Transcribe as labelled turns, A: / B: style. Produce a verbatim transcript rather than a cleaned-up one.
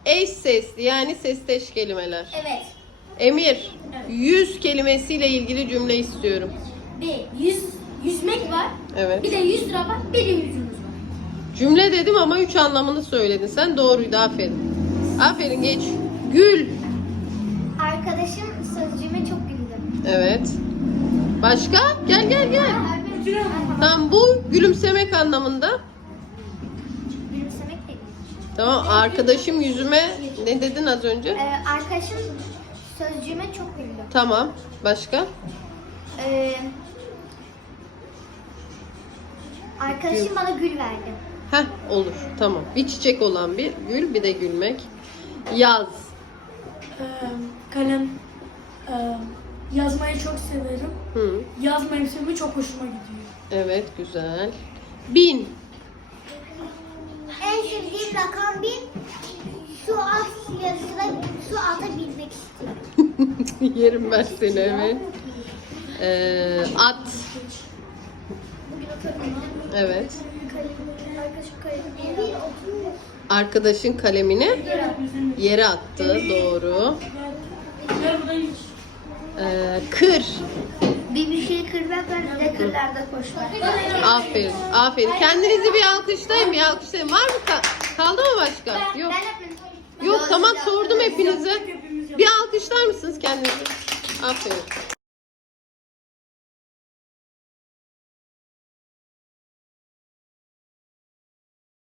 A: eş sesli yani sesteş kelimeler.
B: Evet.
A: Emir,
B: Evet.
A: yüz kelimesiyle ilgili cümle istiyorum.
B: Bir yüz yüzmek var.
A: Evet.
B: Bir de yüz lira var. Bir de yüzümüz var.
A: Cümle dedim ama üç anlamını söyledin. Sen doğruydu, aferin. Aferin, geç. Gül.
B: Arkadaşım sözcüğüme çok güldü.
A: Evet. Başka? Gel gel gel. Tamam, bu gülümsemek anlamında.
B: Gülümsemek değil.
A: Tamam, arkadaşım yüzüme ne dedin az önce?
B: Ee, arkadaşım sözcüğüme çok güldü.
A: Tamam. Başka?
B: Ee, arkadaşım bana gül verdi.
A: Heh, olur. Tamam. Bir çiçek olan bir gül, bir de gülmek. Yaz.
C: Ee, kalem ee, yazmayı çok severim.
A: Hı.
C: Yaz mevsimi çok hoşuma gidiyor.
A: Evet, güzel. Bin.
B: En sevdiğim rakam bir. Su alt yazısına su atabilmek istiyorum.
A: Yerim ben seni, evet. Ee, at. Evet. Arkadaşın kalemini yere attı. Doğru.
C: Gel buradan geç.
A: Ee, kır.
B: Bir bir şey kırmak var, bir de kırlarda koşmak.
A: Aferin. Aferin. Kendinizi bir alkışlayın. Bir alkışlayın. Var mı? Ka- kaldı mı başka? Yok. Yok, tamam, sordum hepinize. Bir alkışlar mısınız kendinizi? Aferin.